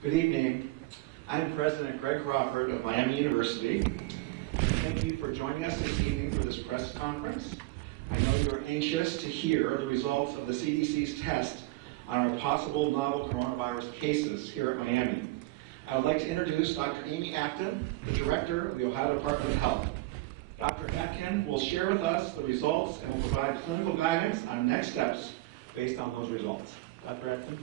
Good evening. I'm President Greg Crawford of Miami University. Thank you for joining us this evening for this press conference. I know you're anxious to hear the results of the CDC's test on our possible novel coronavirus cases here at Miami. I would like to introduce Dr. Amy Acton, the Director of the Ohio Department of Health. Dr. Acton will share with us the results and will provide clinical guidance on next steps based on those results. Dr. Acton?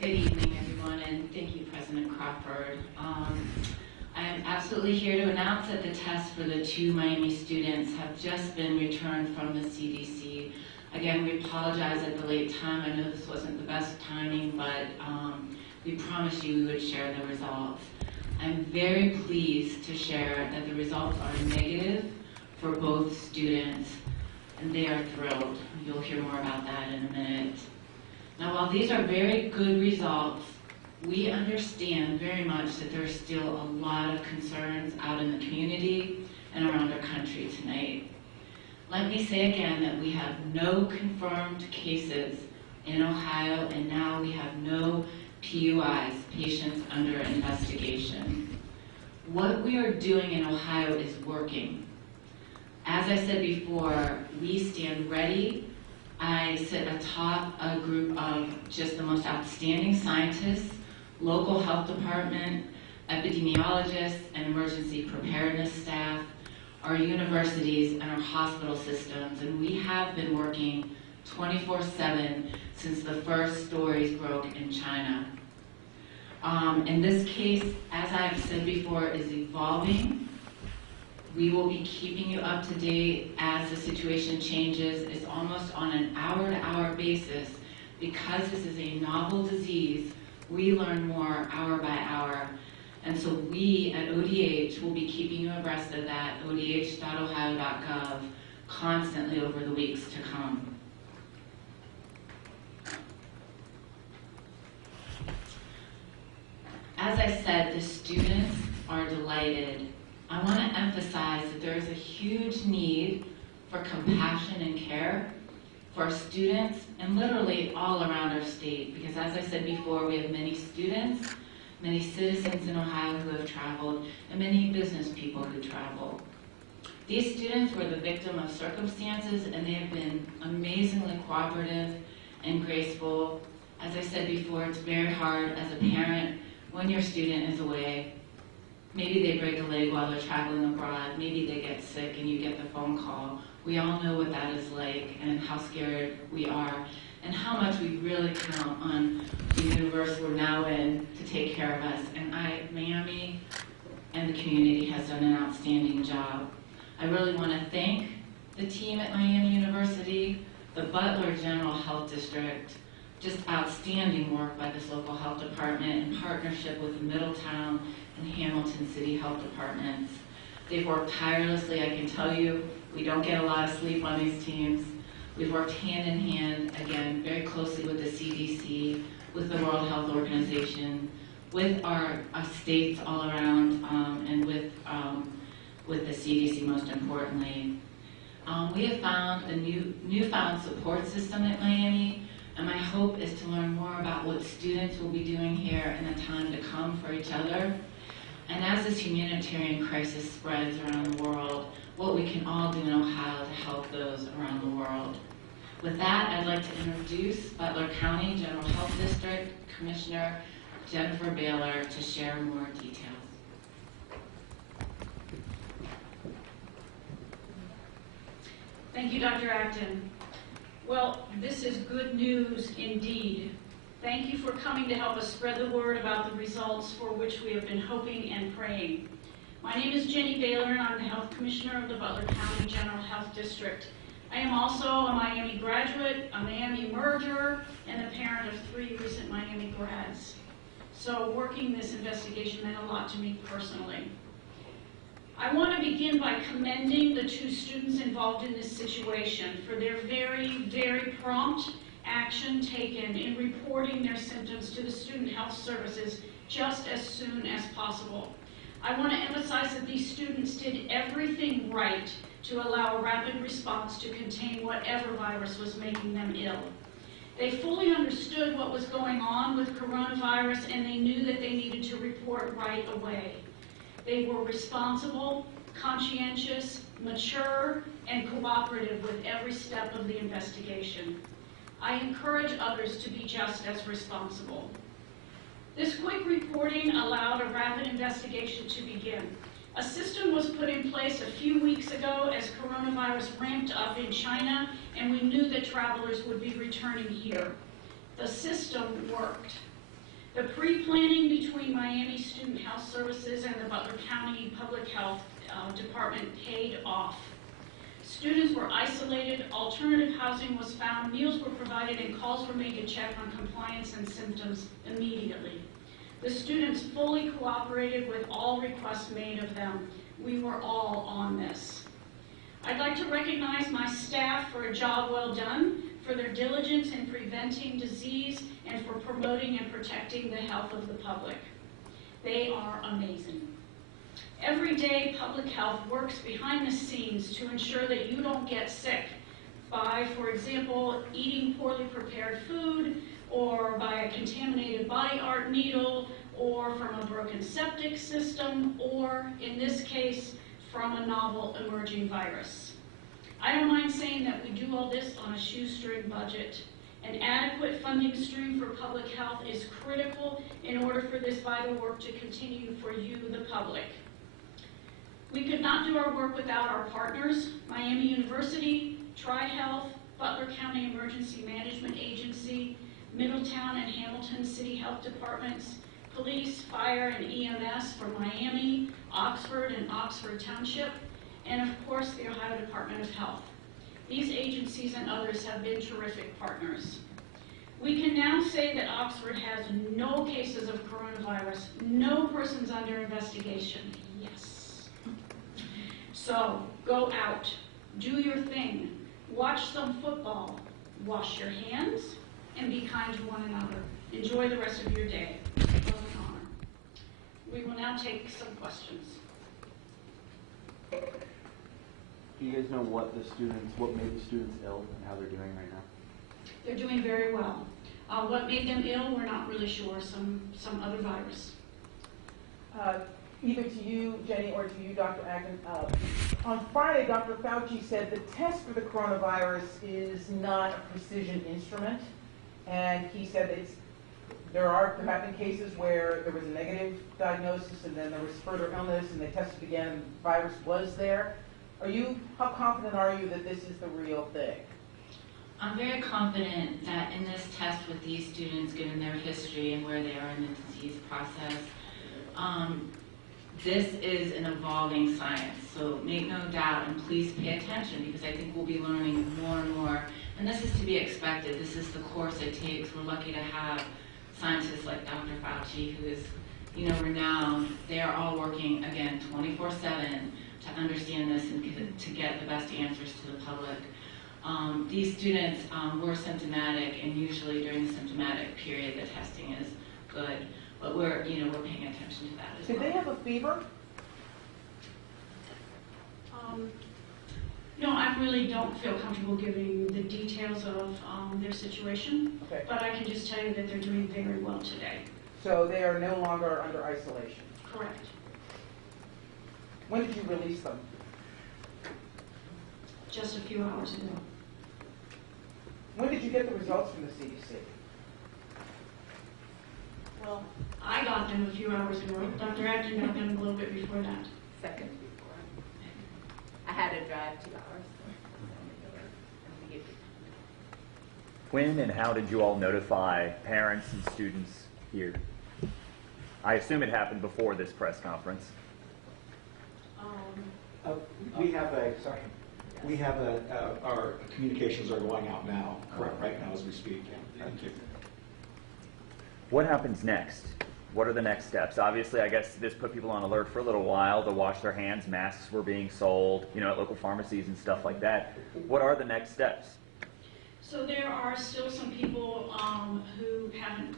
Good evening, everyone, and thank you, President Crawford. I am absolutely here to announce that the tests for the 2 Miami students have just been returned from the CDC. Again, we apologize at the late time. I know this wasn't the best timing, but we promised you we would share the results. I'm very pleased to share that the results are negative for both students, and they are thrilled. You'll hear more about that in a minute. Now, while these are very good results, we understand very much that there's still a lot of concerns out in the community and around our country tonight. Let me say again that we have no confirmed cases in Ohio, and now we have no PUIs, patients under investigation. What we are doing in Ohio is working. As I said before, we stand ready. I sit atop a group of just the most outstanding scientists, local health department, epidemiologists, and emergency preparedness staff, our universities, and our hospital systems, and we have been working 24/7 since the first stories broke in China. And this case, as I've said before, is evolving. We will be keeping you up to date as the situation changes. It's almost on an hour-to-hour basis. Because this is a novel disease, we learn more hour by hour. And so we at ODH will be keeping you abreast of that, odh.ohio.gov, constantly over the weeks to come. As I said, the students are delighted. I want to emphasize that there is a huge need for compassion and care for our students and literally all around our state, because as I said before, we have many students, many citizens in Ohio who have traveled, and many business people who travel. These students were the victim of circumstances, and they have been amazingly cooperative and graceful. As I said before, it's very hard as a parent when your student is away. Maybe they break a leg while they're traveling abroad. Maybe they get sick and you get the phone call. We all know what that is like and how scared we are and how much we really count on the universe we're now in to take care of us. And Miami and the community has done an outstanding job. I really want to thank the team at Miami University, the Butler General Health District, just outstanding work by this local health department in partnership with the Middletown and Hamilton City Health Departments. They've worked tirelessly. I can tell you, we don't get a lot of sleep on these teams. We've worked hand in hand, again, very closely with the CDC, with the World Health Organization, with our states all around, and with the CDC most importantly. We have found a newfound support system at Miami, and my hope is to learn more about what students will be doing here in the time to come for each other. And as this humanitarian crisis spreads around the world, what we can all do in Ohio to help those around the world. With that, I'd like to introduce Butler County General Health District Commissioner Jennifer Baylor to share more details. Thank you, Dr. Acton. Well, this is good news indeed. Thank you for coming to help us spread the word about the results for which we have been hoping and praying. My name is Jenny Baylor, and I'm the Health Commissioner of the Butler County General Health District. I am also a Miami graduate, a Miami merger, and the parent of 3 recent Miami grads. So working this investigation meant a lot to me personally. I want to begin by commending the 2 students involved in this situation for their very, very prompt action taken in reporting their symptoms to the Student Health Services just as soon as possible. I want to emphasize that these students did everything right to allow a rapid response to contain whatever virus was making them ill. They fully understood what was going on with coronavirus, and they knew that they needed to report right away. They were responsible, conscientious, mature, and cooperative with every step of the investigation. I encourage others to be just as responsible. This quick reporting allowed a rapid investigation to begin. A system was put in place a few weeks ago as coronavirus ramped up in China, and we knew that travelers would be returning here. The system worked. The pre-planning between Miami Student Health Services and the Butler County Public Health Department paid off. Students were isolated, alternative housing was found, meals were provided, and calls were made to check on compliance and symptoms immediately. The students fully cooperated with all requests made of them. We were all on this. I'd like to recognize my staff for a job well done, for their diligence in preventing disease, and for promoting and protecting the health of the public. They are amazing. Every day, public health works behind the scenes to ensure that you don't get sick by, for example, eating poorly prepared food, or by a contaminated body art needle, or from a broken septic system, or, in this case, from a novel emerging virus. I don't mind saying that we do all this on a shoestring budget. An adequate funding stream for public health is critical in order for this vital work to continue for you, the public. We could not do our work without our partners, Miami University, Tri-Health, Butler County Emergency Management Agency, Middletown and Hamilton City Health Departments, Police, Fire, and EMS for Miami, Oxford, and Oxford Township, and of course the Ohio Department of Health. These agencies and others have been terrific partners. We can now say that Oxford has no cases of coronavirus, no persons under investigation. Yes. So go out, do your thing, watch some football, wash your hands, and be kind to one another. Enjoy the rest of your day. It was an honor. We will now take some questions. Do you guys know what made the students ill and how they're doing right now? They're doing very well. What made them ill, we're not really sure. Some other virus. Either to you, Jenny, or to you, Dr. Agnew. On Friday, Dr. Fauci said the test for the coronavirus is not a precision instrument, and he said there have been cases where there was a negative diagnosis and then there was further illness and they tested again and the virus was there. How confident are you that this is the real thing? I'm very confident that in this test with these students, given their history and where they are in the disease process, this is an evolving science. So make no doubt, and please pay attention, because I think we'll be learning more and more. And this is to be expected. This is the course it takes. We're lucky to have scientists like Dr. Fauci, who is, renowned. They are all working, again, 24/7 to understand this and to get the best answers to the public. These students were symptomatic, and usually during the symptomatic period, the testing is good. But we're paying attention to that as well. Did they have a fever? No, I really don't feel comfortable giving the details of their situation, Okay. but I can just tell you that they're doing very well today. So they are no longer under isolation. Correct. When did you release them? Just a few hours ago. When did you get the results from the CDC? Well, I got them a few hours ago. Dr. Agnew got them a little bit before that. Seconds before. I had to drive 2 hours. When and how did you all notify parents and students here? I assume it happened before this press conference. Our communications are going out now, right now as we speak. Thank you. What happens next? What are the next steps? Obviously, I guess this put people on alert for a little while to wash their hands. Masks were being sold, at local pharmacies and stuff like that. What are the next steps? So there are still some people who haven't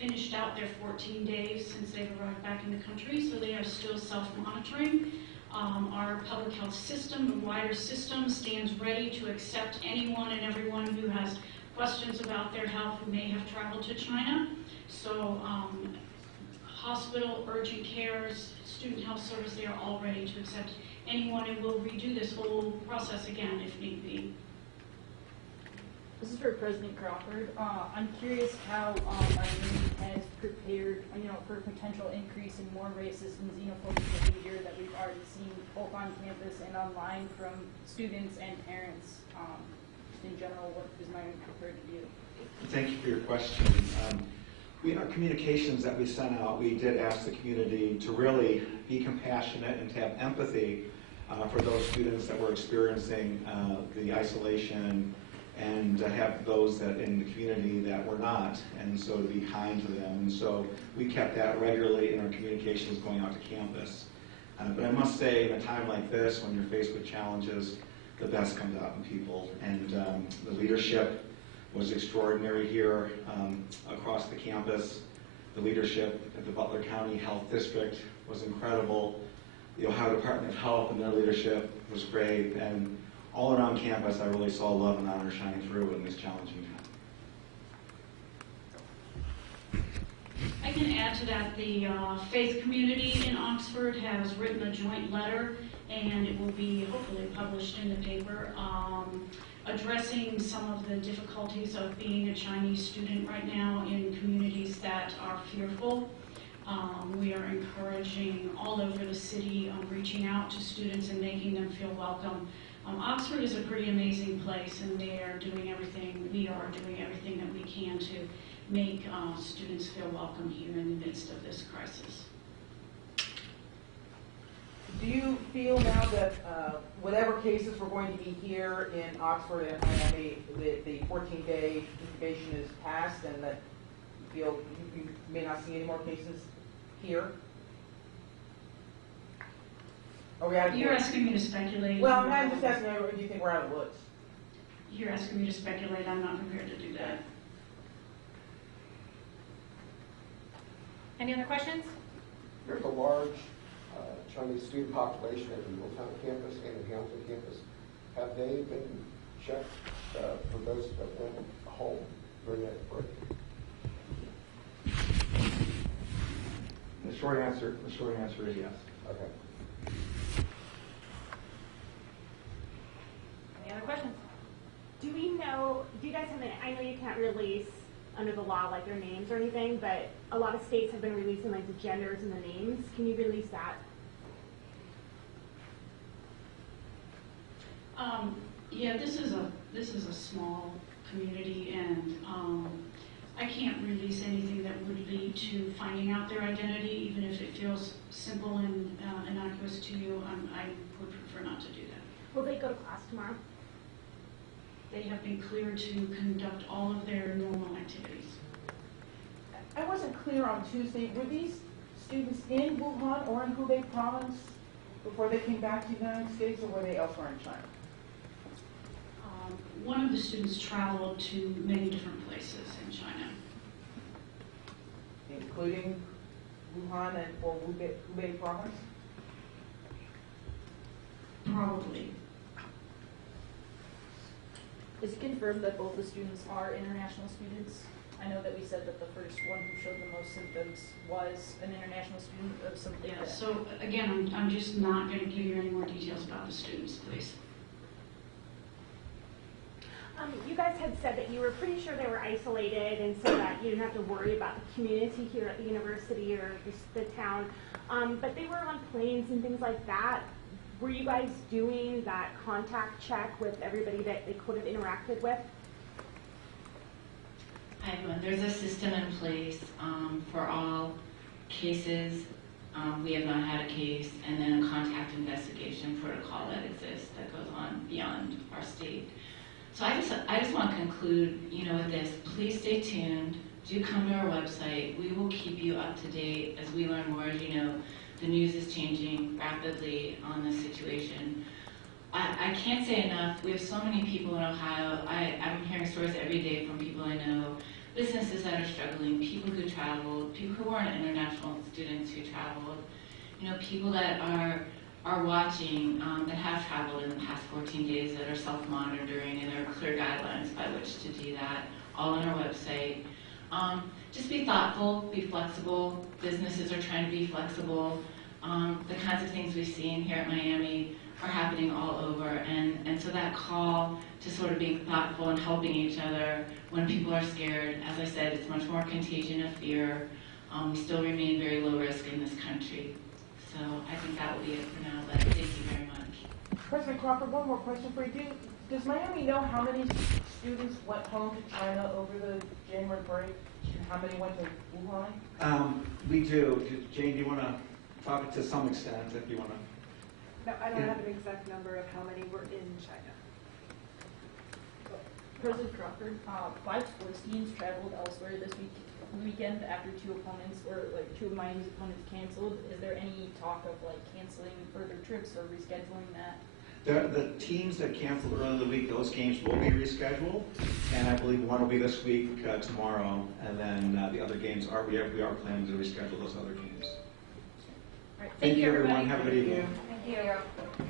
finished out their 14 days since they've arrived back in the country, so they are still self-monitoring. Our public health system, the wider system, stands ready to accept anyone and everyone who has questions about their health who may have traveled to China. So hospital, urgent cares, student health service, they are all ready to accept anyone, and will redo this whole process again if need be. This is for President Crawford. I'm curious how our union has prepared, for a potential increase in more racist and xenophobic behavior that we've already seen both on campus and online from students and parents. Just in general, what is my union prepared to do? Thank you for your question. In our communications that we sent out, we did ask the community to really be compassionate and to have empathy for those students that were experiencing the isolation, and to have those that in the community that were not, and so to be kind to them. And so we kept that regularly in our communications going out to campus. But I must say, in a time like this, when you're faced with challenges, the best comes out in people. And the leadership was extraordinary here across the campus. The leadership at the Butler County Health District was incredible. The Ohio Department of Health and their leadership was great. And all around campus, I really saw love and honor shining through in this challenging time. I can add to that, the faith community in Oxford has written a joint letter, and it will be hopefully published in the paper, addressing some of the difficulties of being a Chinese student right now in communities that are fearful. We are encouraging all over the city, reaching out to students and making them feel welcome. Oxford is a pretty amazing place, and we are doing everything that we can to make students feel welcome here in the midst of this crisis. Do you feel now that whatever cases we're going to be here in Oxford and Miami, the 14-day incubation is passed, and that you feel you may not see any more cases here? Are we out of the You're woods? asking me to speculate. Well, I'm just asking, do you think we're out of the woods? You're asking me to speculate. I'm not prepared to do that. Any other questions? There's a large Chinese student population at the Middletown campus and the Hamilton campus. Have they been checked for those that went home during that break? The short answer is yes. Okay. Any other questions? Do you guys have I know you can't release under the law like their names or anything, but a lot of states have been releasing like the genders and the names. Can you release that? Yeah, this is a small community, and I can't release anything that would lead to finding out their identity, even if it feels simple and innocuous to you. I would prefer not to do that. Will they go to class tomorrow? They have been cleared to conduct all of their normal activities. I wasn't clear on Tuesday. Were these students in Wuhan or in Hubei province before they came back to the United States, or were they elsewhere in China? One of the students traveled to many different places in China. Including Wuhan or Hubei province? Probably. Is it confirmed that both the students are international students? I know that we said that the first one who showed the most symptoms was an international student of something. Yeah, so again, I'm just not going to give you any more details about the students, please. You guys had said that you were pretty sure they were isolated, and so that you didn't have to worry about the community here at the university or just the town. But they were on planes and things like that. Were you guys doing that contact check with everybody that they could have interacted with? There's a system in place for all cases. We have not had a case, and then a contact investigation protocol that exists that goes on beyond our state. So I just want to conclude, with this. Please stay tuned. Do come to our website. We will keep you up to date as we learn more. As you know, the news is changing rapidly on this situation. I can't say enough. We have so many people in Ohio. I'm hearing stories every day from people I know, businesses that are struggling, people who traveled, people who weren't international students who traveled, people that are are watching that have traveled in the past 14 days that are self-monitoring, and there are clear guidelines by which to do that, all on our website. Just be thoughtful, be flexible. Businesses are trying to be flexible. The kinds of things we've seen here at Miami are happening all over, and so that call to sort of being thoughtful and helping each other when people are scared, as I said, it's much more contagion of fear. We still remain very low risk in this country. So I think that will be it for now, but thank you very much. President Crawford, one more question for you. Does Miami know how many students went home to China over the January break? And how many went to Wuhan? We do. Jane, do you want to talk to some extent if you want to? No, I don't have an exact number of how many were in China. President Crawford, 5 sports teams traveled elsewhere this weekend after two of Miami's opponents canceled. Is there any talk of canceling further trips or rescheduling that? The teams that canceled earlier in the week, those games will be rescheduled, and I believe one will be this week, tomorrow, and then the other games we are planning to reschedule those other games. All right, Thank you, everyone. Have a good evening. Thank you.